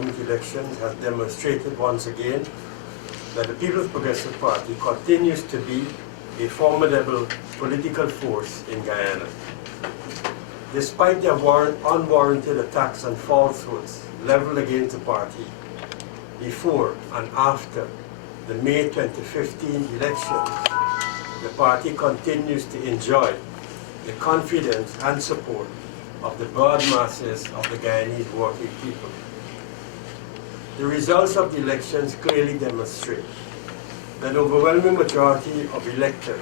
government elections has demonstrated once again that the People's Progressive Party continues to be a formidable political force in Guyana. Despite the unwarranted attacks and falsehoods leveled against the party before and after the May 2015 elections, the party continues to enjoy the confidence and support of the broad masses of the Guyanese working people. The results of the elections clearly demonstrate that the overwhelming majority of electors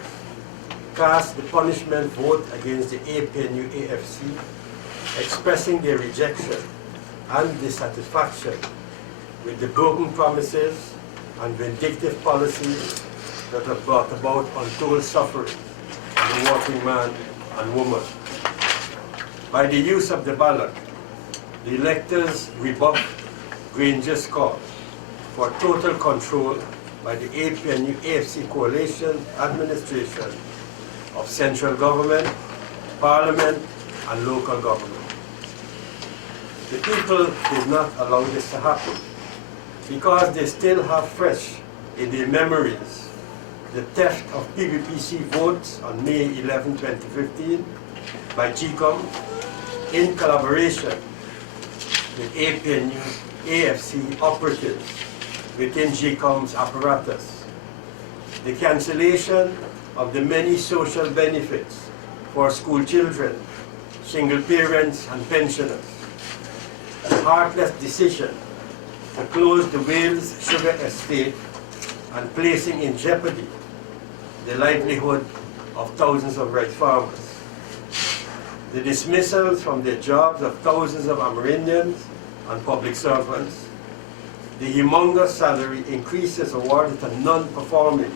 cast the punishment vote against the APNU-AFC, expressing their rejection and dissatisfaction with the broken promises and vindictive policies that have brought about untold suffering to the working man and woman. By the use of the ballot, the electors rebuffed Granger's call for total control by the APNU-AFC coalition administration of central government, parliament, and local government. The people did not allow this to happen because they still have fresh in their memories the theft of PPPC votes on May 11, 2015 by GCOM in collaboration with APNU-AFC operatives within GCOM's apparatus. The cancellation of the many social benefits for school children, single parents, and pensioners. The heartless decision to close the Wales sugar estate and placing in jeopardy the livelihood of thousands of rice farmers. The dismissals from their jobs of thousands of Amerindians and public servants. The humongous salary increases awarded to non-performing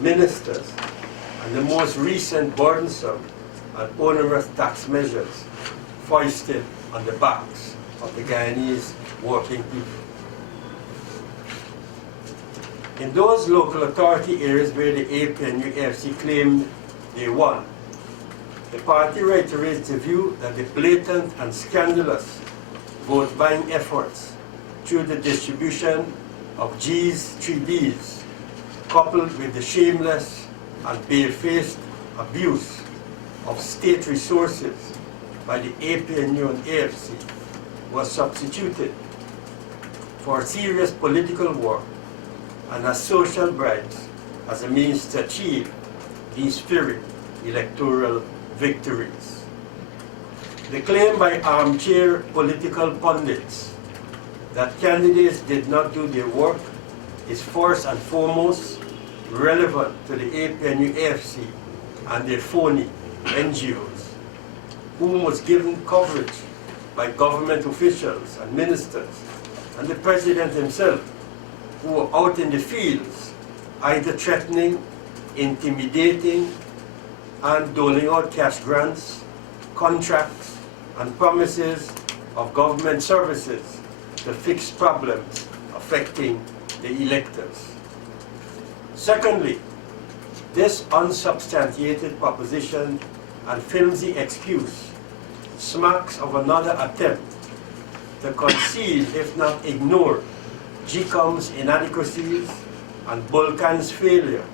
ministers, and the most recent burdensome and onerous tax measures foisted on the backs of the Guyanese working people. In those local authority areas where the APNU-AFC claimed they won, the party reiterates the view that the blatant and scandalous vote-buying efforts through the distribution of G's 3Bs, coupled with the shameless and barefaced abuse of state resources by the APNU and AFC, was substituted for serious political work and as social bribes as a means to achieve these Pyrrhic electoral victories. The claim by armchair political pundits that candidates did not do their work is first and foremost relevant to the APNU-AFC and their phony NGOs, whom was given coverage by government officials and ministers and the president himself, who were out in the fields, either threatening, intimidating, and doling out cash grants, contracts, and promises of government services to fix problems affecting the electors. Secondly, this unsubstantiated proposition and flimsy excuse smacks of another attempt to conceal, if not ignore, GCOM's inadequacies and Bulkan's failure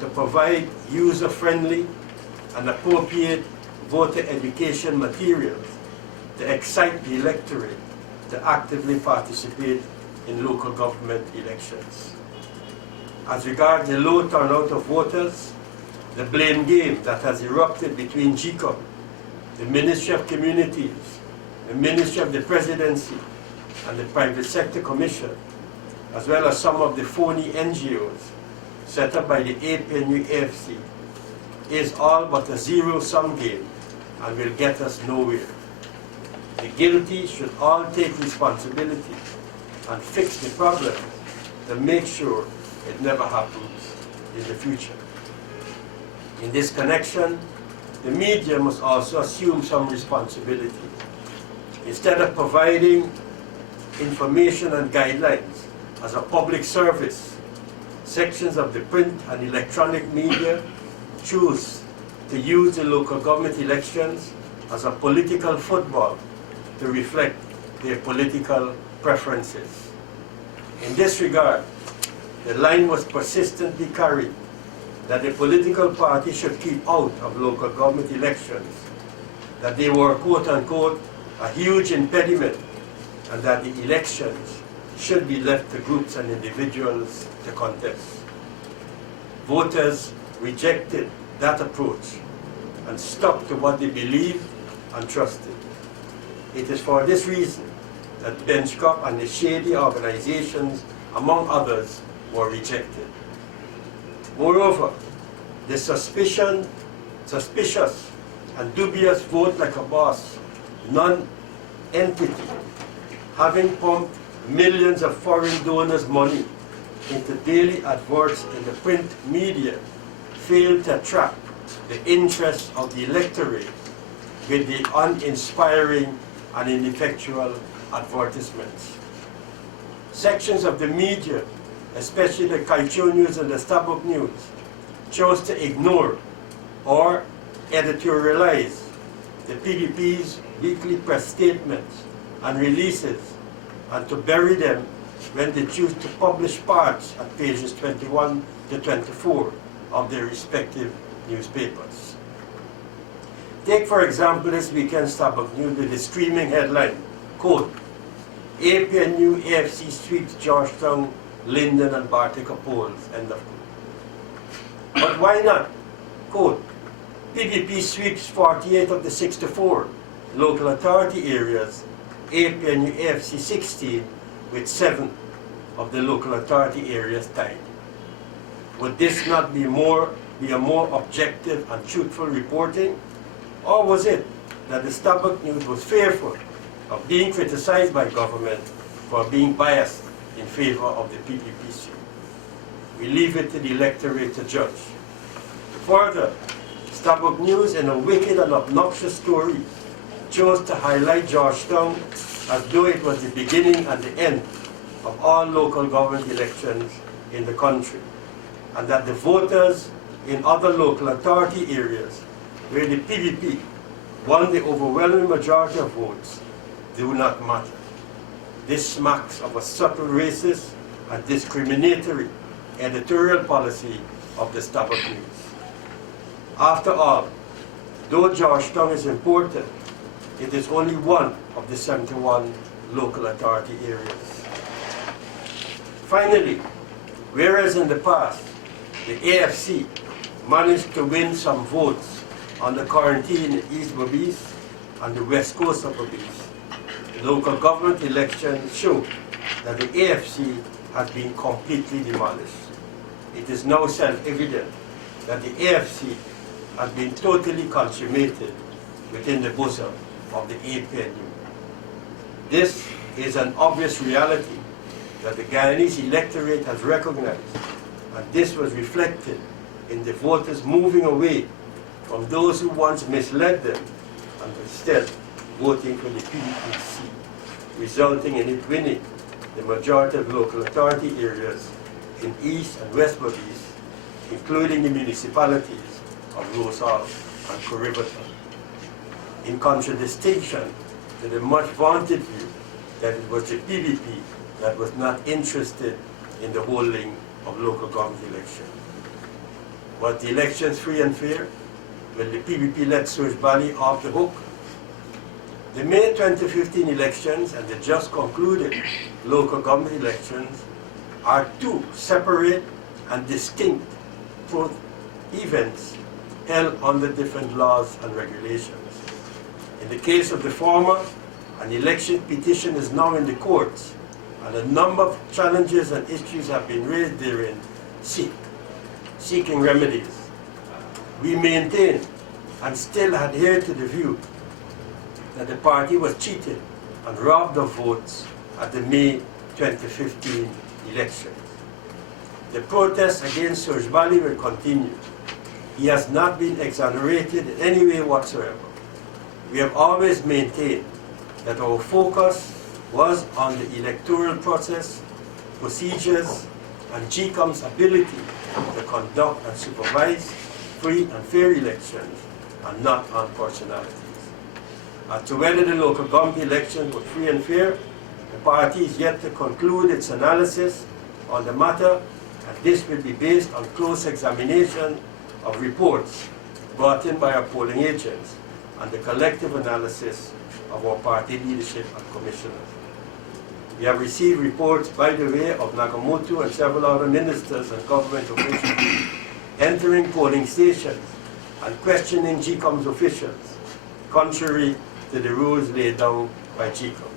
to provide user-friendly and appropriate voter education materials to excite the electorate to actively participate in local government elections. As regards the low turnout of voters, the blame game that has erupted between GCOM, the Ministry of Communities, the Ministry of the Presidency, and the Private Sector Commission, as well as some of the phony NGOs set up by the APNU-AFC, is all but a zero-sum game and will get us nowhere. The guilty should all take responsibility and fix the problem to make sure it never happens in the future. In this connection, the media must also assume some responsibility. Instead of providing information and guidelines as a public service, sections of the print and electronic media choose to use the local government elections as a political football to reflect their political preferences. In this regard, the line was persistently carried that the political party should keep out of local government elections, that they were, quote-unquote, a huge impediment, and that the elections should be left to groups and individuals to contest. Voters rejected that approach and stuck to what they believed and trusted. It is for this reason that Benchcop and the shady organizations, among others, were rejected. Moreover, the suspicious and dubious vote like a boss non-entity, having pumped millions of foreign donors' money into daily adverts in the print media, failed to attract the interest of the electorate with the uninspiring and ineffectual advertisements. Sections of the media, especially the Kaicho News and the Starbuck News, chose to ignore or editorialize the PDP's weekly press statements and releases, and to bury them when they choose to publish parts at pages 21 to 24 of their respective newspapers. Take, for example, this weekend's Starbuck News with the screaming headline, quote, APNU AFC sweeps Georgetown, Linden and Bartica polls, end of quote. But why not? Quote, PDP sweeps 48 of the 64 local authority areas, APNU AFC 16, with 7 of the local authority areas tied. Would this not be a more objective and truthful reporting? Or was it that the Starbuck News was fearful of being criticized by government for being biased in favor of the PPPC? We leave it to the electorate to judge. Further, Starbuck News, in a wicked and obnoxious story, chose to highlight Georgetown as though it was the beginning and the end of all local government elections in the country, and that the voters in other local authority areas where the PDP won the overwhelming majority of votes do not matter. This smacks of a subtle racist and discriminatory editorial policy of the Starbuck News. After all, though Georgetown is important, it is only one of the 71 local authority areas. Finally, whereas in the past, the AFC managed to win some votes on the quarantine in East Berbice and the west coast of Berbice, the local government elections show that the AFC has been completely demolished. It is now self-evident that the AFC has been totally consummated within the bosom of the APNU. This is an obvious reality that the Guyanese electorate has recognized, and this was reflected in the voters moving away from those who once misled them and instead voting for the PDPC, resulting in it winning the majority of local authority areas in East and West Berbice, including the municipalities of Rose Hall and Corriverton, in contradistinction to the much vaunted view that it was the PDP that was not interested in the holding of local government elections. Was the elections free and fair? Will the PDP let Surge Valley off the hook? The May 2015 elections and the just concluded local government elections are two separate and distinct events held under different laws and regulations. In the case of the former, an election petition is now in the courts, and a number of challenges and issues have been raised therein seeking remedies. We maintain and still adhere to the view that the party was cheated and robbed of votes at the May 2015 elections. The protests against Surge Valley will continue. He has not been exonerated in any way whatsoever. We have always maintained that our focus was on the electoral process, procedures, and GCOM's ability to conduct and supervise free and fair elections, and not on personalities. As to whether the local government elections were free and fair, the party is yet to conclude its analysis on the matter, and this will be based on close examination of reports brought in by our polling agents and the collective analysis of our party leadership and commissioners. We have received reports, by the way, of Nagamoto and several other ministers and government officials entering polling stations and questioning GCOM's officials, contrary to the rules laid down by GCOM.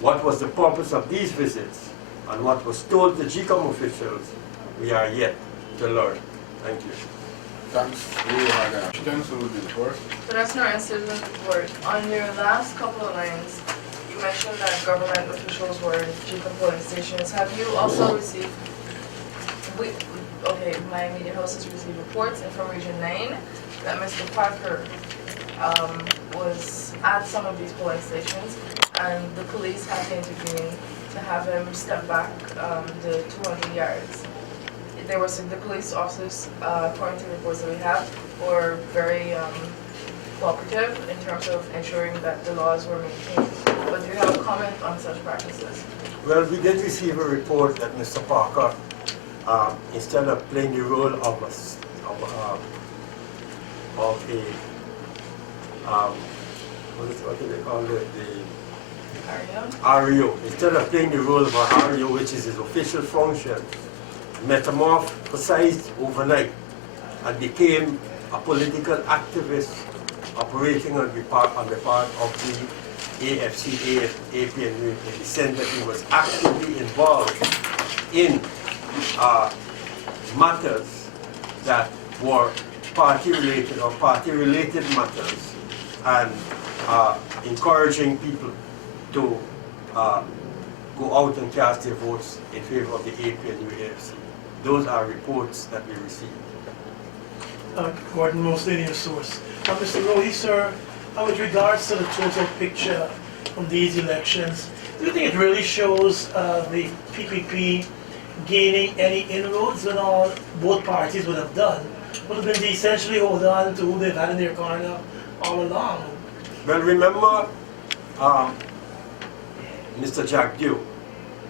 What was the purpose of these visits and what was told to GCOM officials, we are yet to learn. Thank you. Thanks. We had a extensive report. So that's not a citizen's report. On your last couple of lines, you mentioned that government officials were in GCOM polling stations. Have you also received, my immediate host has received reports and from Region 9 that Mr. Parker was at some of these polling stations and the police had to intervene to have him step back the 200 yards. There were the police officers, according to the reports that we have, were very cooperative in terms of ensuring that the laws were maintained. But do you have a comment on such practices? Well, we did receive a report that Mr. Parker, instead of playing the role of what do they call it? REO. Instead of playing the role of an REO, which is his official function, metamorphosized overnight and became a political activist operating on the part of the AFC, APNU, in the sense that he was actively involved in matters that were party-related or party-related matters, and encouraging people to go out and cast their votes in favor of the APNU AFC. Those are reports that we received. Gordon, mostly in your source. Mr. Rohi, sir, with regards to the total picture from these elections, do you think it really shows the PPP gaining any inroads when both parties would have done? Would have been to essentially hold on to who they've had in their corner all along? Well, remember, Mr. Jack Dew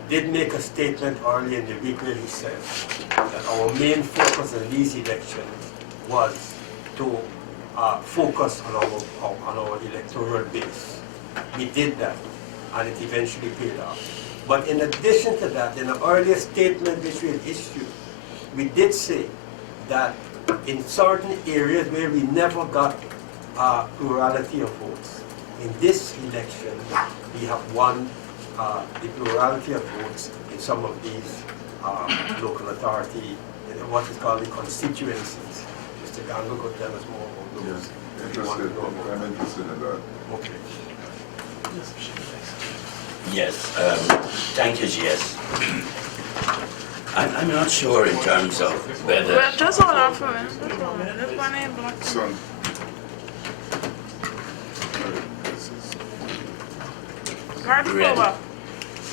did make a statement early in the week where he said that our main focus in these elections was to focus on our electoral base. We did that, and it eventually paid off. But in addition to that, in an earlier statement which we had issued, we did say that in certain areas where we never got plurality of votes, in this election we have won the plurality of votes in some of these local authority, what is called the constituencies. Mr. Gango could tell us more about those. I'm interested in that. Okay. Yes, thank you, GS. I'm not sure in terms of whether... Well, just hold on for a minute. Just hold on. This one ain't blocked. Son. Really?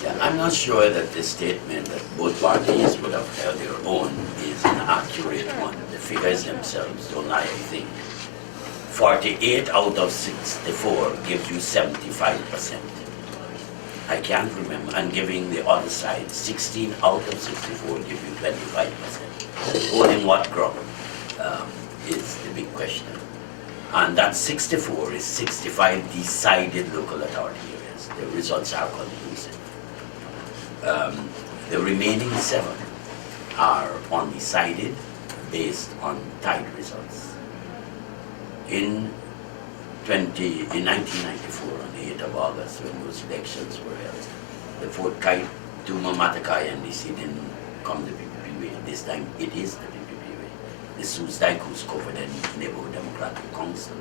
Yeah, I'm not sure that the statement that both parties would have held their own is an accurate one. The figures themselves don't lie, I think. 48 out of 64 gives you 75%. I can't remember. And giving the other side 16 out of 64 give you 25%. Holding what ground is the big question. And that 64 is 65 decided local authority areas. The results are conclusive. The remaining 7 are undecided based on tied results. In 1994, on the 8th of August, when those elections were held, the vote tied to Mamatakai and DC didn't come the PPP way. This time it is the PPP way. The Sus-Daikus Covenant Neighborhood Democratic Council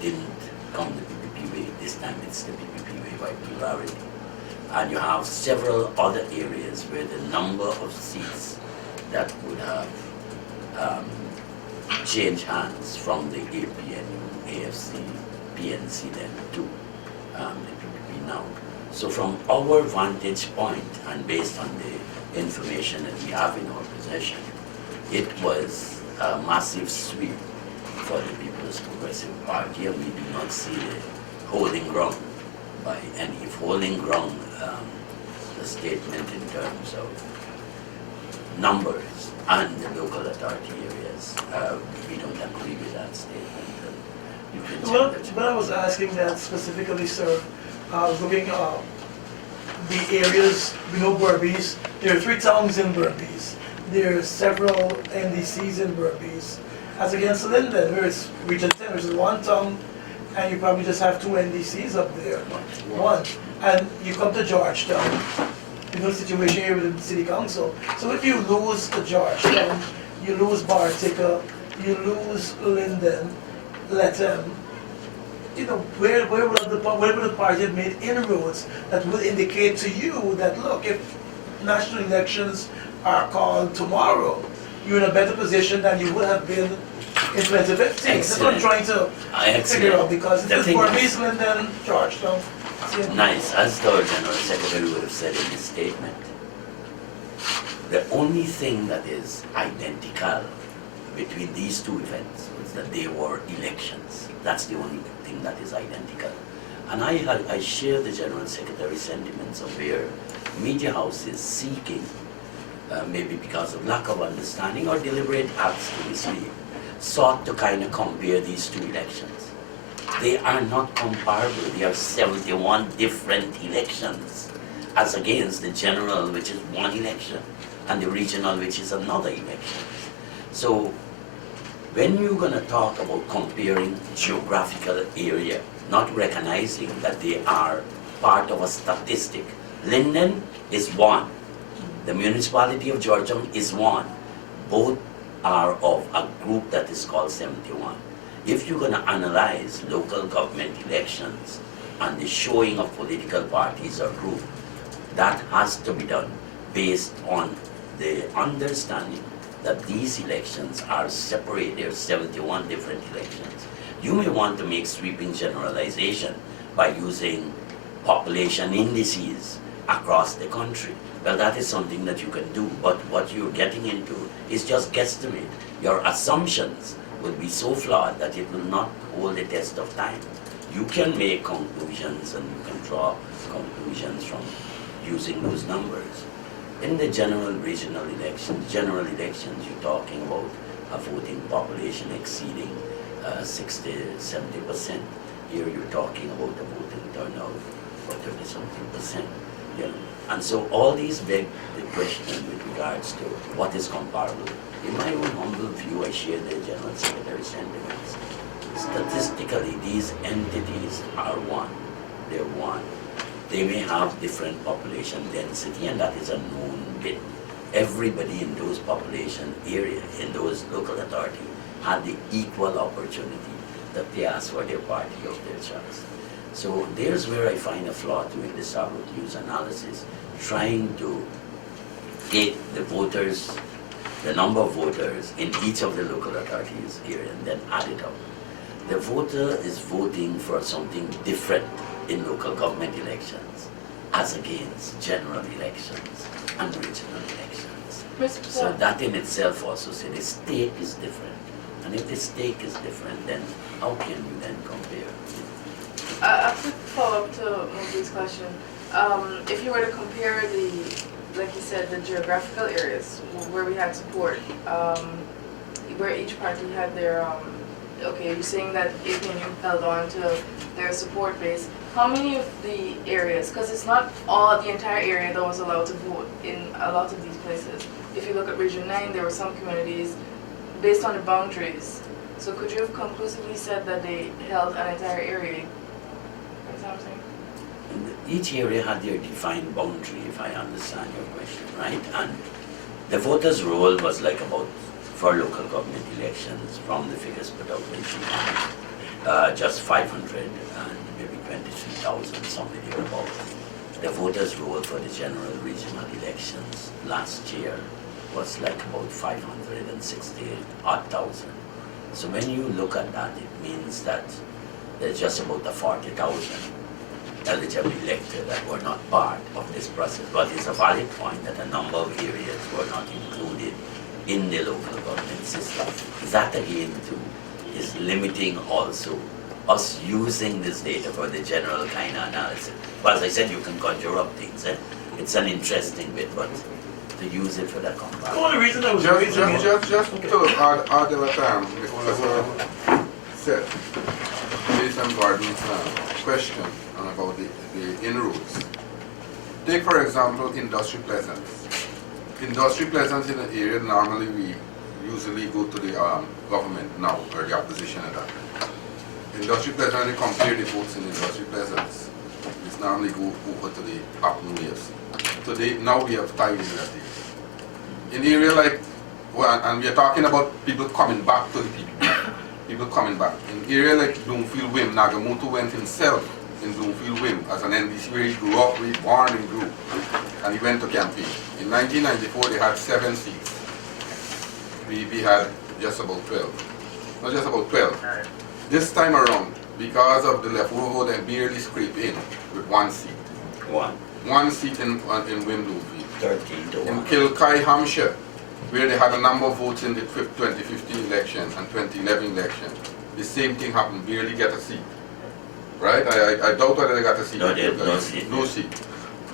didn't come the PPP way. This time it's the PPP way by plurality. And you have several other areas where the number of seats that would have changed hands from the APNU, AFC, PNC then to the PPP now. So from our vantage point and based on the information that we have in our possession, it was a massive sweep for the People's Progressive Party, and we do not see the holding ground and if holding ground, the statement in terms of numbers and the local authority areas, we don't agree with that statement. You can Well, check that. but I was asking that specifically, sir. I was looking the areas below Berbice. There are 3 towns in Berbice. There are several NDCs in Berbice. As against Linden, where it's Region 10, which is 1 town, and you probably just have 2 NDCs up there. One. And you come to Georgetown, you know the situation here with the city council. So if you lose the Georgetown, you lose Bartica, you lose Linden, Letham, you know, where would the party have made inroads that would indicate to you that, look, if national elections are called tomorrow, you're in a better position than you would have been in 2015. That's what I'm trying to figure out, because it's Berbice, Linden, Georgetown. Nice, as the General Secretary would have said in his statement, the only thing that is identical between these 2 events was that they were elections. That's the only thing that is identical. And I share the General Secretary's sentiments of where media houses seeking, maybe because of lack of understanding or deliberate acts to mislead, sought to kind of compare these 2 elections. They are not comparable. They are 71 different elections, as against the general, which is 1 election, and the regional, which is another election. So when you're going to talk about comparing geographical area, not recognizing that they are part of a statistic, Linden is 1. The municipality of Georgetown is 1. Both are of a group that is called 71. If you're going to analyze local government elections and the showing of political parties or groups, that has to be done based on the understanding that these elections are separate. There are 71 different elections. You may want to make sweeping generalization by using population indices across the country. Well, that is something that you can do, but what you're getting into is just guesstimate. Your assumptions will be so flawed that it will not hold the test of time. You can make conclusions and you can draw conclusions from using those numbers. In the general regional elections, you're talking about a voting population exceeding 60-70%. Here you're talking about a voting turnout for 30-something%. You know. And so all these beg the question with regards to what is comparable. In my own humble view, I share the General Secretary's sentiments. Statistically, these entities are 1. They're 1. They may have different population density, and that is a known bit. Everybody in those population area, in those local authority, had the equal opportunity that they asked for their party of their choice. So there's where I find a flaw to in the Sabbath News analysis, trying to take the voters, the number of voters in each of the local authorities here and then add it up. The voter is voting for something different in local government elections as against general elections and regional elections. So that in itself also says the stake is different. And if the stake is different, then how can you then compare? A quick follow-up to Mobley's question. If you were to compare the, like you said, the geographical areas where we had support, where each party had their, okay, you're saying that APNU held on to their support base. How many of the areas, because it's not all the entire area that was allowed to vote in a lot of these places. If you look at Region 9, there were some communities based on the boundaries. So could you have conclusively said that they held an entire area? That's what I'm saying. Each area had their defined boundary, if I understand your question, right? And the voters' roll was like about, for local government elections, from the figures put out by just 500 and maybe 23,000, somewhere thereabouts. The voters' roll for the general regional elections last year was like about 560,000. So when you look at that, it means that there's just about 40,000 eligible elected that were not part of this process. But it's a valid point that a number of areas were not included in the local government system. That again too is limiting also us using this data for the general kind of analysis. Well, as I said, you can conjure up things. It's an interesting bit, but to use it for that The comparison. only reason I was raising it. Just to add a time, because said, based on Gordon's question about the inroads. Take for example, Industry Pleasance. Industry Pleasance in an area normally we usually go to the government now, or the opposition at that. Industry Pleasance, they compare the votes in Industry Pleasance. It's normally go over to the Upton Waves. Today, now we have tied in that day. In area like, well, and we are talking about people coming back to the PPP. People coming back. In area like Bloomfield Wim, Nagamoto went himself in Bloomfield Wim as an NDC where he grew up, where he born and grew. And he went to campaign. In 1994, they had 7 seats. PPP had just about 12. Not just about 12. This time around, because of the leftover, they barely scraped in with 1 seat. One seat in Wim Bloomfield. 13 to 1. In Kilkay, Hampshire, where they had a number of votes in the 2015 election and 2011 election, the same thing happened, barely get a seat. Right? I doubt whether they got a seat. No, they had no seat. No seat.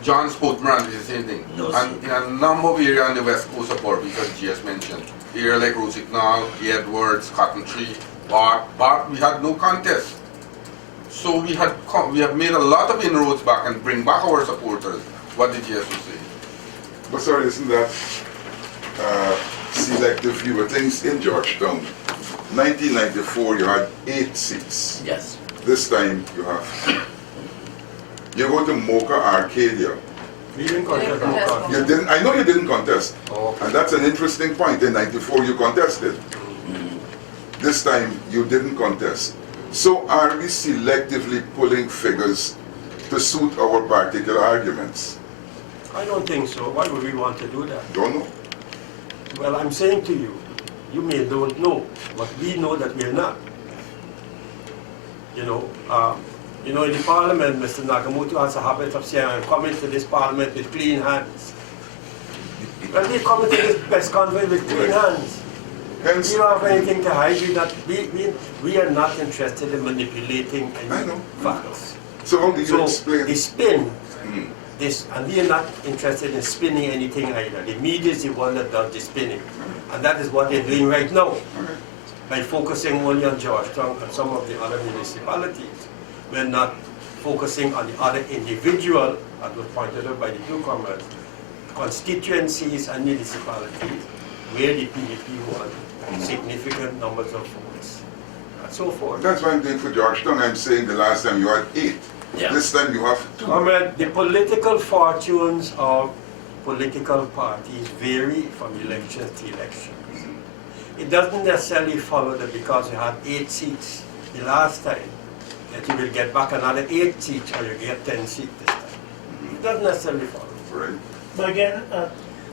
John Sportman is the same thing. No and seat. in a number of areas on the west coast of Port, because GS mentioned, area like Rosignol, the Edwards, Cotton Tree, but we had no contest. So we have made a lot of inroads back and bring back our supporters. What did GS say? But sorry, isn't that selective view of things in Georgetown? 1994, you had 8 seats. Yes. This time you have. You go to Mocha Arcadia. We didn't contest Yeah. Mocha. You didn't. I know you didn't contest, Oh, okay. and that's an interesting point. In '94, you contested. This time you didn't contest. So are we selectively pulling figures to suit our particular arguments? I don't think so. Why would we want to do that? Don't know. Well, I'm saying to you, you may don't know, but we know that we're not. In the parliament, Mr. Nagamoto has a habit of saying, I'm coming to this parliament with clean hands. Well, we come to this press conference with clean hands. Hence, We don't have anything to hide. We are not interested in manipulating I any know. facts. so how do you So explain? the spin, Mm. this, and we are not interested in spinning anything either. The media is the one that does the spinning. And that is what they're doing right now, Okay. by focusing only on Georgetown and some of the other municipalities. We're not focusing on the other individual, as was pointed out by the two comrades, constituencies and municipalities where the PDP won significant numbers of votes, and so forth. That's why I'm doing for Georgetown. I'm saying the last time you had 8. Yeah. This time you have 2. Comrade, the political fortunes of political parties vary from election to election. It doesn't necessarily follow that because you had 8 seats the last time, that you will get back another 8 seats or you get 10 seats this time. It doesn't necessarily follow. Right. But again,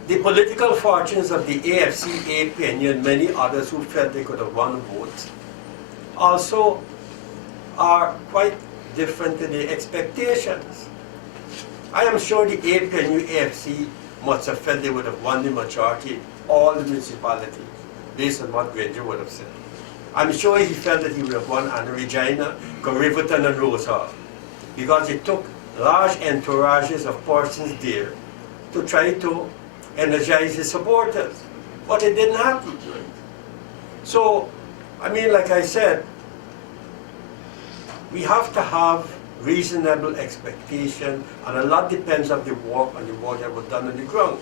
The political fortunes of the AFC, AP, and many others who felt they could have won votes also are quite different to the expectations. I am sure the AP and AFC must have felt they would have won the majority in all the municipalities, based on what Granger would have said. I'm sure he felt that he would have won Anna Regina, Riverton, and Rose Hall, because it took large entourages of persons there to try to energize his supporters. But it didn't happen. So, like I said, we have to have reasonable expectation, and a lot depends on the work that was done on the ground.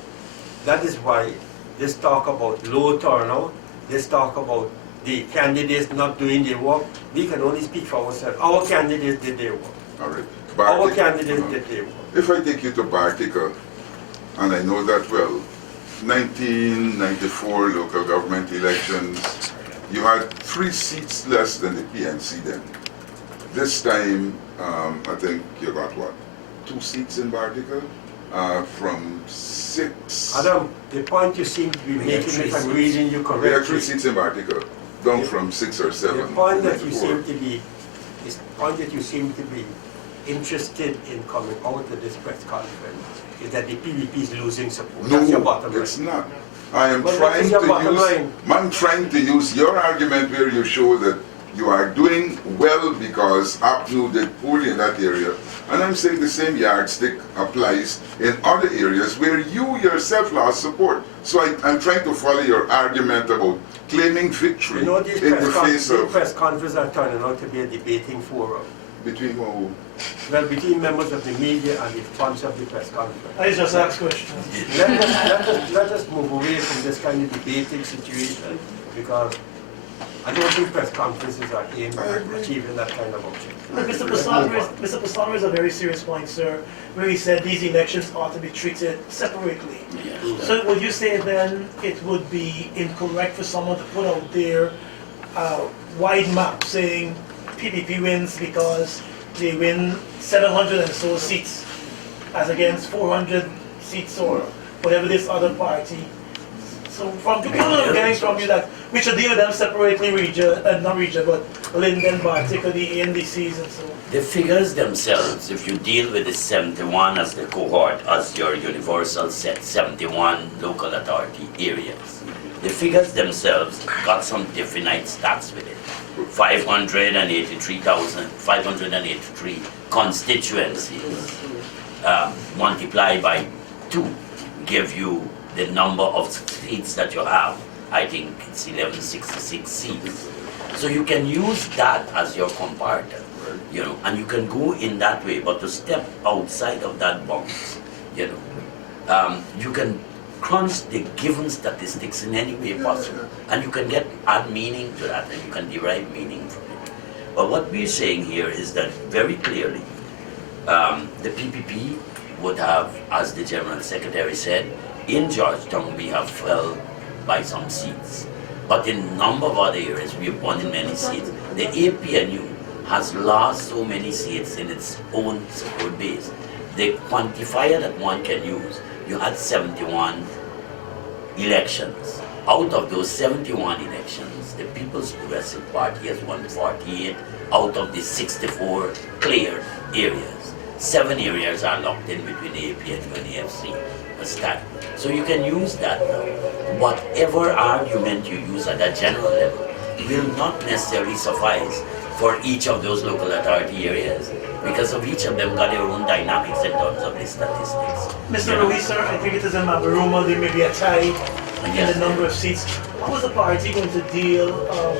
That is why this talk about low turnout, this talk about the candidates not doing their work, we can only speak for ourselves. Our candidates did their work. All right. Our Bartik, candidates did their work. If I take you to Bartica, and I know that well, 1994 local government elections, you had 3 seats less than the PNC then. This time, I think you got what? 2 seats in Bartica from 6. Adam, the point you seem to be making, if I'm reading you We had 3 correctly, seats in Bartica, down from 6 or 7. the point that you 94. seem to be interested in coming out of this press conference is that the PVP is losing support. That's your bottom No, line. it's not. I am But what trying is your to bottom use. line? I'm trying to use your argument where you show that you are doing well because APNU did poorly in that area. And I'm saying the same yardstick applies in other areas where you yourself lost support. So I'm trying to follow your argument about claiming victory You know, these in the face of... press conferences are turning out to be a debating forum. Between who? Well, between members of the media and the sponsor of the press conference. I just asked questions. Let us move away from this kind of debating situation, because I don't think press conferences are aimed at achieving that kind of objective. Look, Mr. Pastano is a very serious point, sir, where he said these elections ought to be treated separately. Yeah. So would you say then it would be incorrect for someone to put out there a wide map saying PPP wins because they win 700 and so seats as against 400 seats or whatever this other party? So from the people I'm getting from you that we should deal with them separately, not region, but Linden, particularly ANDCs and so on. The figures themselves, if you deal with the 71 as the cohort, as your universal set, 71 local authority areas, the figures themselves got some definite stats with it. 583 constituencies multiplied by 2 give you the number of seats that you have. I think it's 1166 seats. So you can use that as your comparator, you know, and you can go in that way, but to step outside of that box, you know, you can crunch the given statistics in any way possible, and you can add meaning to that, and you can derive meaning from it. But what we're saying here is that very clearly, the PPP would have, as the General Secretary said, in Georgetown we have fell by some seats. But in a number of other areas we have won in many seats. The APNU has lost so many seats in its own support base. The quantifier that one can use, you had 71 elections. Out of those 71 elections, the People's Progressive Party has won 48 out of the 64 cleared areas. 7 areas are locked in between the APNU and the FC. So you can use that now. Whatever argument you use at that general level will not necessarily suffice for each of those local authority areas, because of each of them got their own dynamics in terms of the statistics. Mr. Ruiz, sir, I think it is a rumor there may be a tie in the number of seats. How is the party going to deal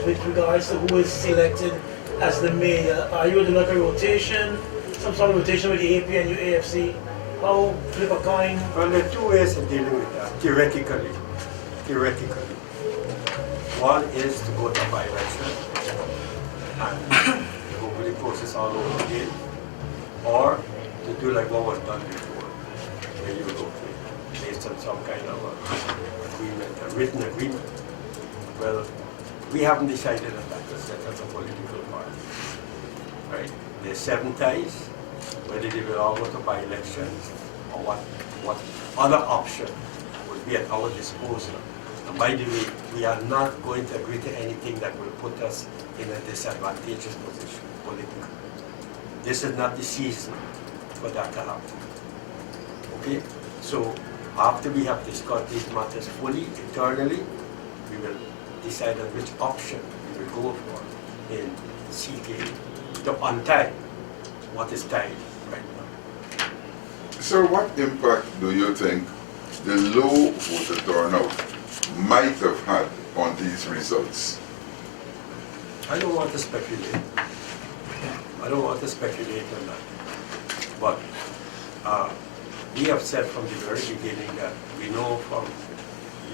with regards to who is selected as the mayor? Are you doing like a rotation, some sort of rotation with the AP and AFC? How flip a coin? Well, there are 2 ways of dealing with that, theoretically. One is to go to by-election and hopefully process all over again, or to do like what was done before, where you go based on some kind of agreement, a written agreement. Well, we haven't decided on that as a political party, right? There's 7 ties. Whether they will all go to by-elections or what other option would be at our disposal. And by the way, we are not going to agree to anything that will put us in a disadvantageous position politically. This is not the season for that to happen. Okay? So after we have discussed these matters fully, internally, we will decide on which option we will go for in seeking to untie what is tied right now. Sir, what impact do you think the low voter turnout might have had on these results? I don't want to speculate. I don't want to speculate on that. But we have said from the very beginning that we know from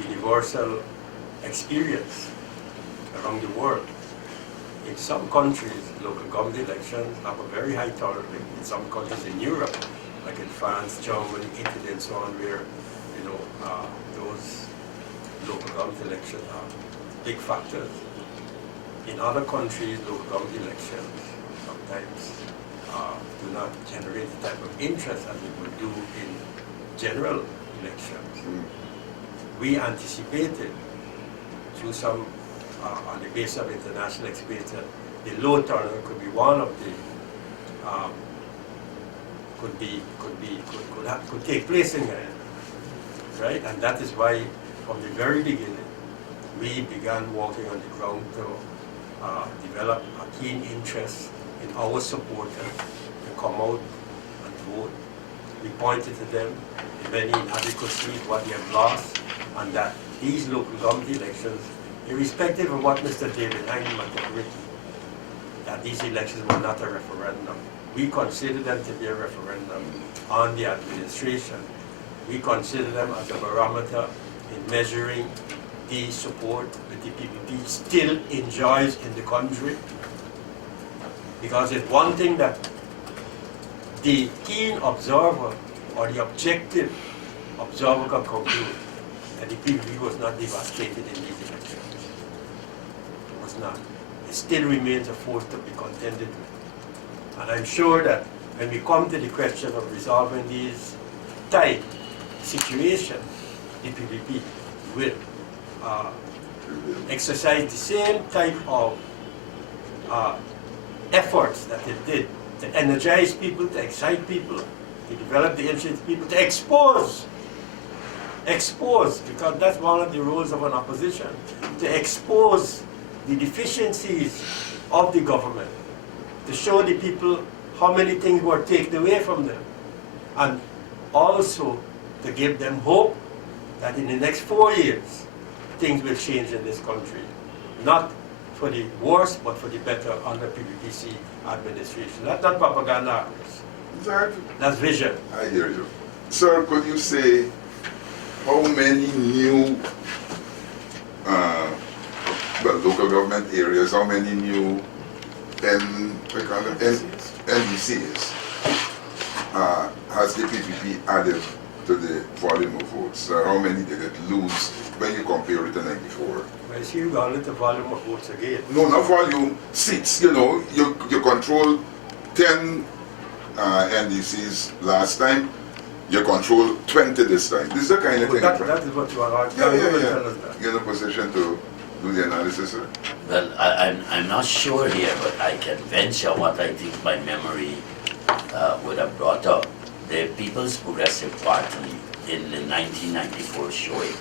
universal experience around the world, in some countries, local government elections have a very high turnout rate. In some countries in Europe, like in France, Germany, Italy, and so on, where those local government elections are big factors. In other countries, local government elections sometimes do not generate the type of interest as it would do in general elections. We anticipated through some on the basis of international experience that the low turnout could be one of the could take place in Guyana, right? And that is why from the very beginning we began working on the ground to developed a keen interest in our supporters to come out and vote. We pointed to them the many inadequacies, what they have lost, and that these local government elections, irrespective of what Mr. David Heinemann had written, that these elections were not a referendum. We consider them to be a referendum on the administration. We consider them as a barometer in measuring the support that the PPP still enjoys in the country. Because it's one thing that the keen observer or the objective observer can conclude that the PPP was not devastated in these elections. It was not. It still remains a force to be contended with. And I'm sure that when we come to the question of resolving these tight situations, the PPP will exercise the same type of efforts that it did to energize people, to excite people, to develop the interest of people, to expose, because that's one of the roles of an opposition, to expose the deficiencies of the government, to show the people how many things were taken away from them, and also to give them hope that in the next 4 years, things will change in this country. Not for the worse, but for the better under PPPC administration. That's not propaganda, Chris. Exactly. That's vision. I hear you. Sir, could you say how many new local government areas, how many new NDCs has the PPP added to the volume of votes? How many did it lose when you compare it to 94? Well, see, you got the volume of votes again. No, not volume, seats. You know, you control 10 NDCs last time, you control 20 this time. This is the kind of thing. That is what you are Yeah. tell us that. You're in a position to do the analysis, sir? Well, I'm not sure here, but I can venture what I think my memory would have brought up. The People's Progressive Party in the 1994 showing,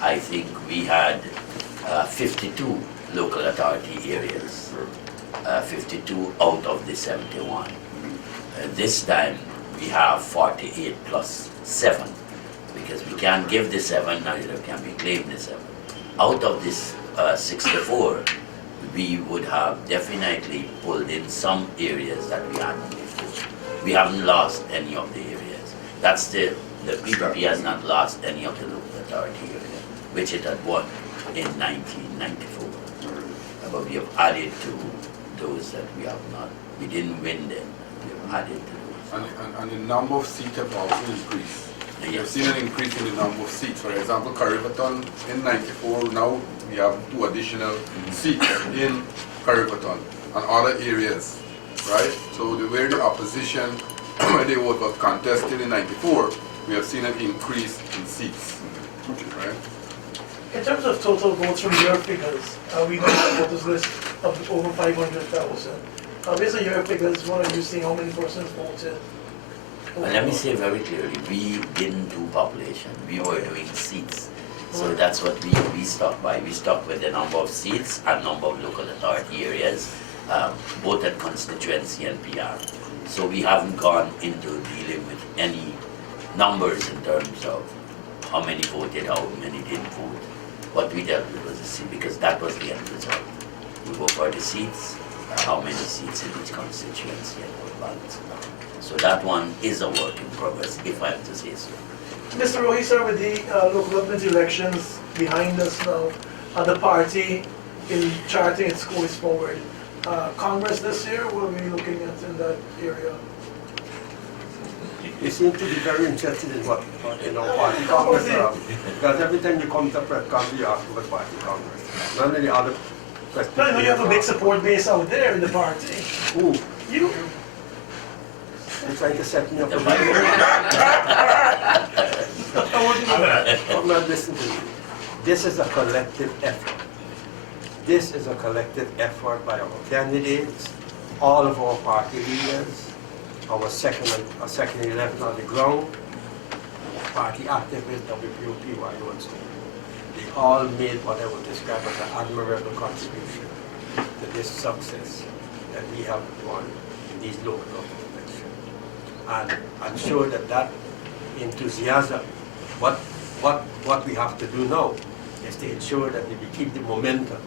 I think we had 52 local authority areas, 52 out of the 71. This time we have 48 plus 7, because we can't give the 7, neither can we claim the 7. Out of this 64, we would have definitely pulled in some areas that we hadn't before. We haven't lost any of the areas. That's the PPP has not lost any of the local authority areas, which it had won in 1994. But we have added to those that we have not. We didn't win them. We have added to those. And the number of seats have also increased. We have seen an increase in the number of seats. For example, Carrivaton in 94, now we have 2 additional seats in Carrivaton and other areas, right? So where the opposition, when they were contesting in 94, we have seen an increase in seats, right? In terms of total votes from your figures, we know the voters list of over 500,000. Based on your figures, what are you seeing? How many persons voted? Well, let me say very clearly, we didn't do population, we were doing seats. So that's what we stuck by. We stuck with the number of seats and number of local authority areas, both at constituency and PR. So we haven't gone into dealing with any numbers in terms of how many voted, how many didn't vote. What we dealt with was the seat, because that was the end result. We go for the seats, how many seats in each constituency and what balance. So that one is a work in progress, if I have to say so. Mr. Rohi, sir, with the local government elections behind us now, the party in charting its course forward, Congress this year, what are we looking at in that area? You seem to be very interested in what party Congress are. Because every time you come to press conference, you ask about party Congress. None of the other questions. I know you have a big support base out there in the party. Who? You. You're trying to set me up. The I'm not listening to you. This is a collective effort. This is a collective effort by our candidates, all of our party leaders, our second 11 on the ground, party activists, WPOP, why you want to. They all made what I would describe as an admirable contribution to this success that we have won in these local government elections. And I'm sure that that enthusiasm, what we have to do now is to ensure that we keep the momentum,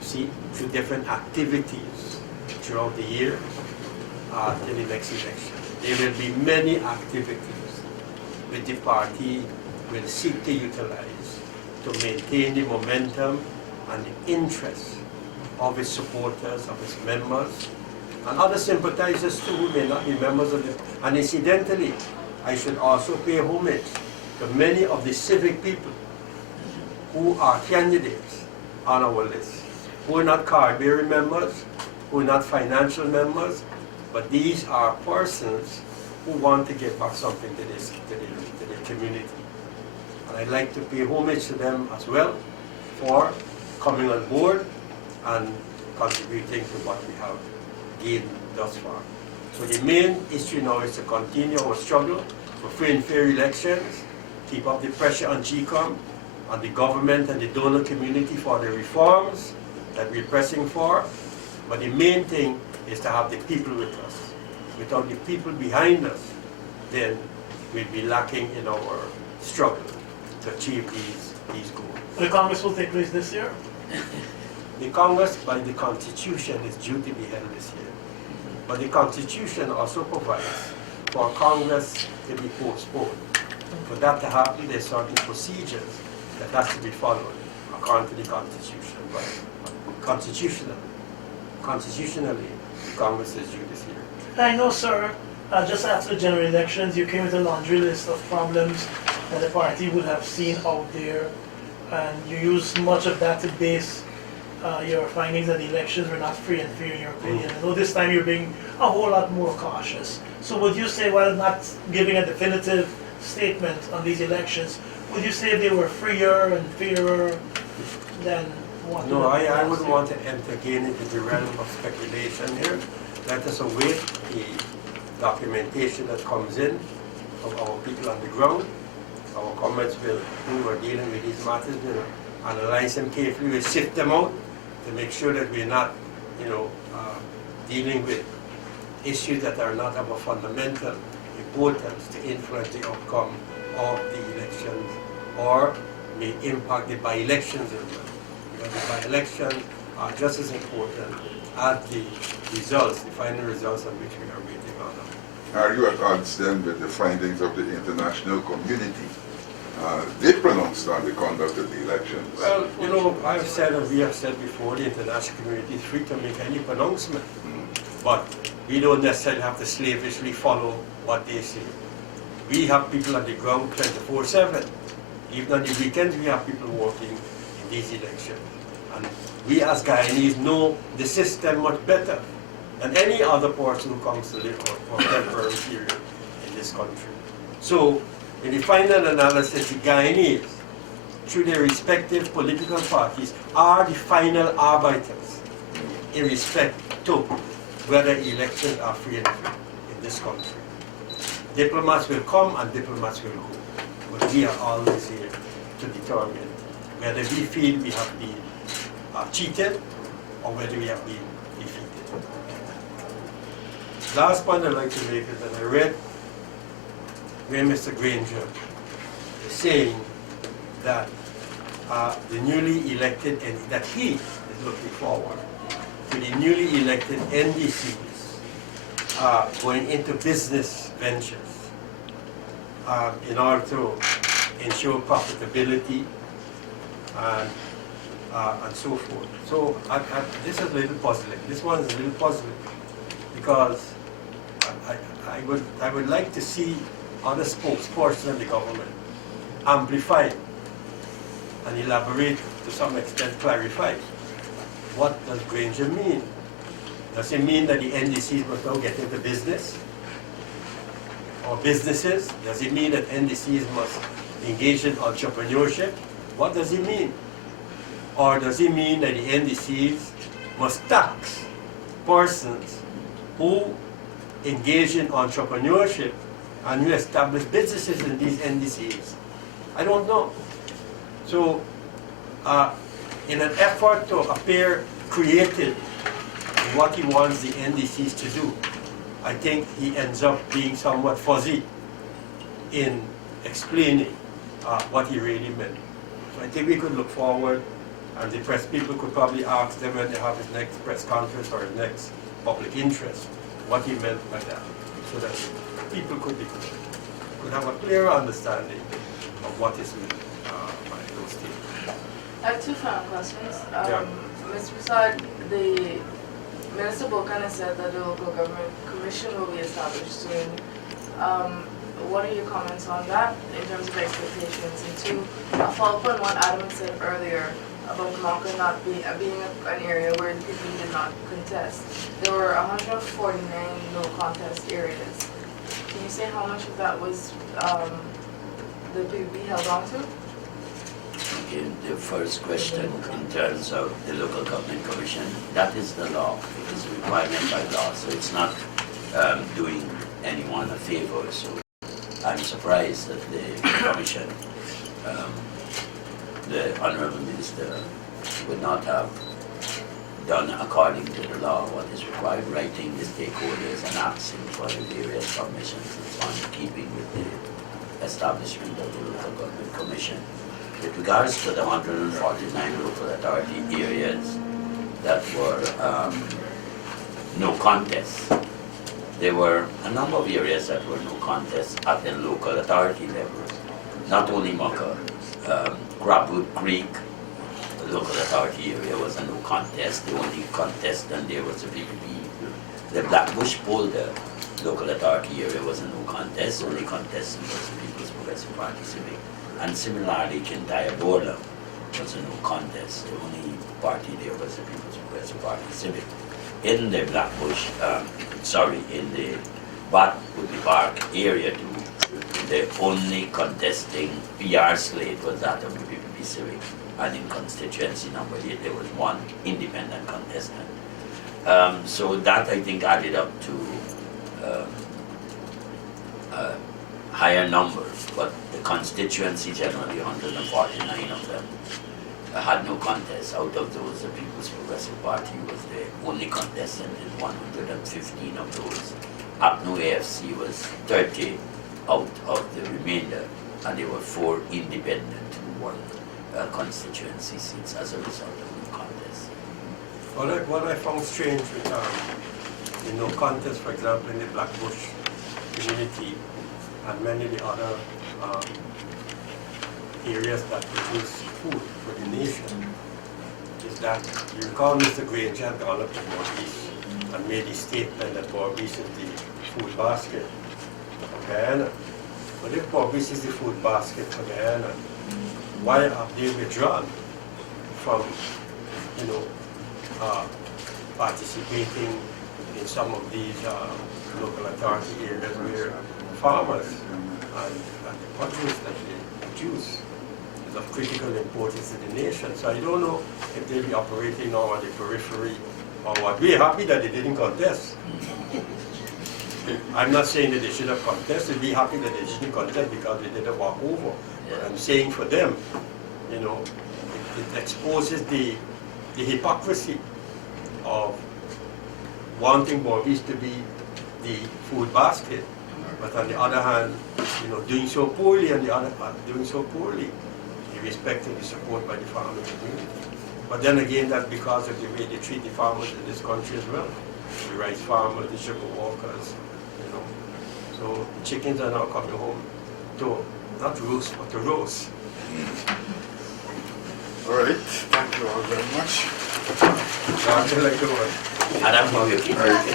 see, through different activities throughout the year till the next election. There will be many activities which the party will seek to utilize to maintain the momentum and the interest of its supporters, of its members, and other sympathizers too who may not be members of it. And incidentally, I should also pay homage to many of the civic people who are candidates on our list, who are not card-bearing members, who are not financial members, but these are persons who want to give back something to the community. And I'd like to pay homage to them as well for coming on board and contributing to what we have gained thus far. So the main issue now is to continue our struggle for free and fair elections, keep up the pressure on GCOM, on the government and the donor community for the reforms that we're pressing for. But the main thing is to have the people with us. Without the people behind us, then we'll be lacking in our struggle to achieve these goals. The Congress will take place this year? The Congress, by the Constitution, is due to be held this year. But the Constitution also provides for Congress to be postponed. For that to happen, there's certain procedures that has to be followed according to the Constitution. But constitutionally, Congress is due this year. I know, sir, just after the general elections, you came with a laundry list of problems that the party would have seen out there, and you used much of that to base your findings that the elections were not free and fair in your opinion. I know this time you're being a whole lot more cautious. So would you say, while not giving a definitive statement on these elections, would you say they were freer and fairer than what? No, I wouldn't want to enter again into the realm of speculation here. Let us await the documentation that comes in from our people on the ground. Our comrades will, who are dealing with these matters, will analyze them carefully, we'll sift them out to make sure that we're not, dealing with issues that are not of a fundamental importance to influence the outcome of the elections or may impact the by-elections as well. Because the by-elections are just as important as the results, the final results on which we are waiting on. Are you at odds then with the findings of the international community? They pronounced on the conduct of the elections. Well, I've said and we have said before, the international community is free to make any pronouncement. But we don't necessarily have to slavishly follow what they say. We have people on the ground 24/7. Even on the weekends, we have people working in these elections. And we as Guyanese know the system much better than any other person who comes to live for a temporary period in this country. So, in the final analysis, the Guyanese, through their respective political parties, are the final arbiters in respect to whether elections are free and fair in this country. Diplomats will come and diplomats will go. But we are always here to determine whether we feel we have been cheated or whether we have been defeated. Last point I'd like to make is that I read where Mr. Granger is saying that the newly elected, and that he is looking forward to the newly elected NDCs going into business ventures in order to ensure profitability and so forth. So this is a little puzzling. This one is a little puzzling because I would like to see other spokespersons of the government amplify and elaborate, to some extent clarify, what does Granger mean? Does it mean that the NDCs must now get into business or businesses? Does it mean that NDCs must engage in entrepreneurship? What does it mean? Or does it mean that the NDCs must tax persons who engage in entrepreneurship and who establish businesses in these NDCs? I don't know. So, in an effort to appear created and what he wants the NDCs to do, I think he ends up being somewhat fuzzy in explaining what he really meant. So I think we could look forward, and the press people could probably ask them when they have his next press conference or his next public interest, what he meant by that, so that people could have a clearer understanding of what is meant by those statements. I have two final questions. Yeah. Mr. Prasad, the Minister Bokan has said that the local government commission will be established soon. What are your comments on that in terms of expectations? And two, a follow-up on what Adam had said earlier about Malka not being an area where the PPP did not contest. There were 149 no contest areas. Can you say how much of that was the PPP held on to? In the first question, in terms of the local government commission, that is the law. It is a requirement by law, so it's not doing anyone a favor. So I'm surprised that the commission, the Honorable Minister, would not have done according to the law what is required, writing the stakeholders and asking for the various permissions and so on, keeping with the establishment of the local government commission. With regards to the 149 local authority areas that were no contest, there were a number of areas that were no contest at the local authority level. Not only Mucka, Grabwood Creek, the local authority area was a no contest. The only contestant there was the PPP. The Blackbush Boulder local authority area was a no contest. The only contestant was the People's Progressive Party Civic. And similarly, Kintyre Borla was a no contest. The only party there was the People's Progressive Party Civic. In the Blackbush, in the Woodley Park area too, the only contesting PR slate was that of the PPP Civic. And in constituency number 8, there was one independent contestant. So that, I think, added up to higher numbers, but the constituency, generally 149 of them, had no contest. Out of those, the People's Progressive Party was the only contestant in 115 of those. APNU AFC was 30 out of the remainder, and there were 4 independent who won constituency seats as a result of no contest. What I found strange with the no contest, for example, in the Blackbush community and many of the other areas that produce food for the nation, is that you recall Mr. Granger had gone up to Borbis and made the statement that Borbis is the food basket for Guyana. But if Borbis is the food basket for Guyana, why have they withdrawn from, participating in some of these local authority areas where farmers and the produce that they produce is of critical importance to the nation? So I don't know if they'll be operating now on the periphery or what. We're happy that they didn't contest. I'm not saying that they should have contested. We're happy that they didn't contest because they didn't walk over. But I'm saying for them, it exposes the hypocrisy of wanting Borbis to be the food basket, but on the other hand, doing so poorly, in respect of the support by the farming community. But then again, that's because of the way they treat the farmers in this country as well. The rice farmers, the sugar workers, So the chickens are now coming home to not roast, but to roast. All right, thank you all very much. So I feel like doing. Adam, how you keep? All right,